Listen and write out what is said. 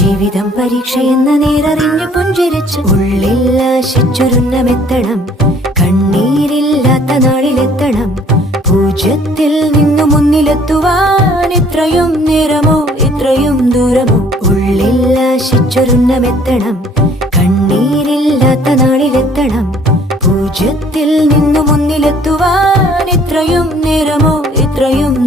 ജീവിതം പരീക്ഷയെന്ന നേരറിഞ്ഞു പുഞ്ചിരിച്ച് ഉള്ളിൽ ആശിച്ചൊരുന്നമെത്തണം. കണ്ണീരില്ലാത്ത നാളിലെത്തണം. പൂജ്യത്തിൽ നിന്നു മുന്നിലെത്തുവാൻ ഇത്രയും നേരമോ ഇത്രയും ദൂരമോ? ഉള്ളിൽ ആശിച്ചൊരുന്നമെത്തണം. കണ്ണീരില്ലാത്ത നാളിലെത്തണം. പൂജ്യത്തിൽ നിന്നു മുന്നിലെത്തുവാൻ ഇത്രയും നേരമോ ഇത്രയും